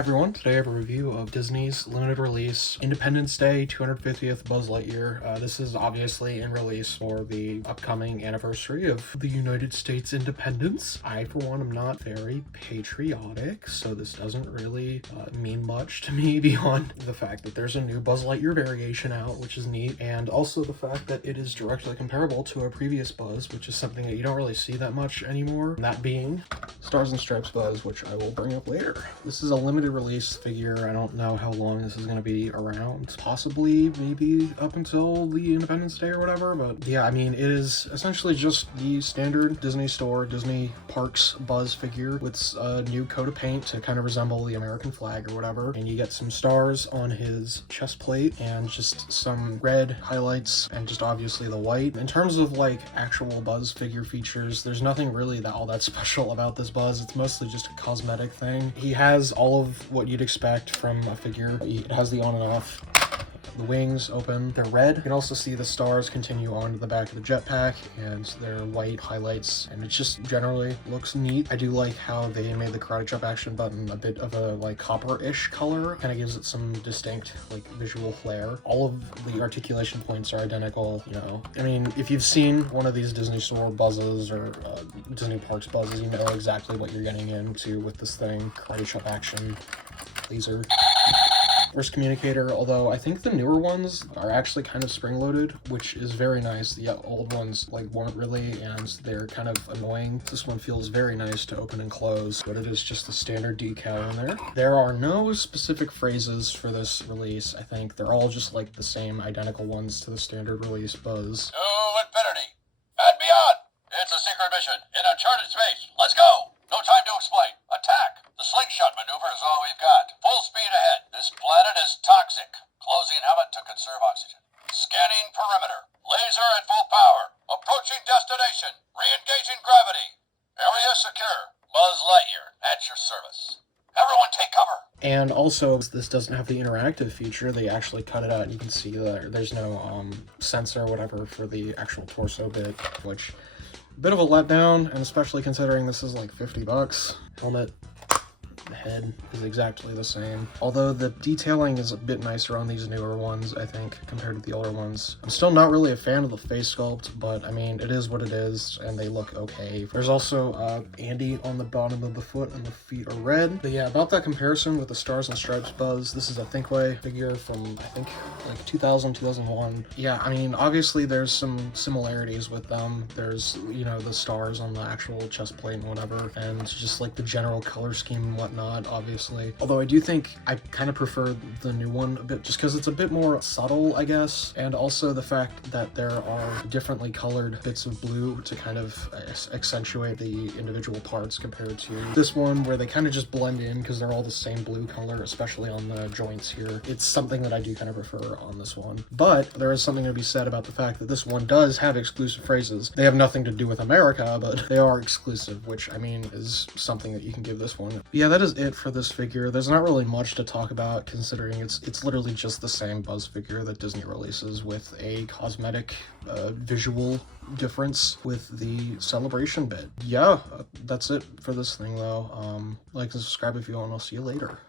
everyone, today I have a review of Disney's limited release Independence Day 250th Buzz Lightyear. This is obviously in release for the upcoming anniversary of the United States independence. I, for one, am not very patriotic, so this doesn't really mean much to me beyond the fact that there's a new Buzz Lightyear variation out, which is neat, and also the fact that it is directly comparable to a previous Buzz, which is something that you don't really see that much anymore, that being Stars and Stripes Buzz, which I will bring up later. This is a limited release figure. I don't know how long this is going to be around. Possibly, maybe up until the Independence Day or whatever, but yeah, I mean, it is essentially just the standard Disney Store, Disney Parks Buzz figure with a new coat of paint to kind of resemble the American flag or whatever, and you get some stars on his chest plate and just some red highlights and just obviously the white. In terms of like actual Buzz figure features, there's nothing really all that special about this Buzz. It's mostly just a cosmetic thing. He has all of what you'd expect from a figure. It has the on and off. The wings open, they're red. You can also see the stars continue on to the back of the jetpack and their white highlights, and it just generally looks neat. I do like how they made the karate chop action button a bit of a like copper-ish color. Kind of gives it some distinct like visual flair. All of the articulation points are identical, you know. I mean, if you've seen one of these Disney Store Buzzes or Disney Parks Buzzes, you know exactly what you're getting into with this thing. Karate chop action, laser. First communicator, although I think the newer ones are actually kind of spring-loaded, which is very nice. The old ones like weren't really, and they're kind of annoying. This one feels very nice to open and close, but it is just the standard decal in there. There are no specific phrases for this release. I think they're all just like the same identical ones to the standard release Buzz. To infinity and beyond. It's a secret mission in uncharted space. Let's go. No time to explain. Attack! The slingshot maneuver is all we've got. Full speed ahead. This planet is toxic. Closing helmet to conserve oxygen. Scanning perimeter. Laser at full power. Approaching destination. Re-engaging gravity. Area secure. Buzz Lightyear at your service. Everyone take cover! And also, this doesn't have the interactive feature. They actually cut it out, and you can see that there's no sensor or whatever for the actual torso bit, which bit of a letdown, and especially considering this is like 50 bucks. Helmet, the head is exactly the same. Although the detailing is a bit nicer on these newer ones, I think, compared to the older ones. I'm still not really a fan of the face sculpt, but I mean, it is what it is, and they look okay. There's also Andy on the bottom of the foot, and the feet are red. But yeah, about that comparison with the Stars and Stripes Buzz, this is a Thinkway figure from, I think, like 2000, 2001. Yeah, I mean, obviously there's some similarities with them. There's, you know, the stars on the actual chest plate and whatever, and just like the general color scheme and whatnot, obviously. Although I do think I kind of prefer the new one a bit, just because it's a bit more subtle, I guess, and also the fact that there are differently colored bits of blue to kind of accentuate the individual parts compared to this one, where they kind of just blend in because they're all the same blue color, especially on the joints here. It's something that I do kind of prefer on this one. But there is something to be said about the fact that this one does have exclusive phrases. They have nothing to do with America, but they are exclusive, which I mean is something that you can give this one. Yeah, that is it for this figure. There's not really much to talk about, considering it's literally just the same Buzz figure that Disney releases with a cosmetic visual difference with the celebration bit. Yeah, that's it for this thing though. Like and subscribe if you want. I'll see you later.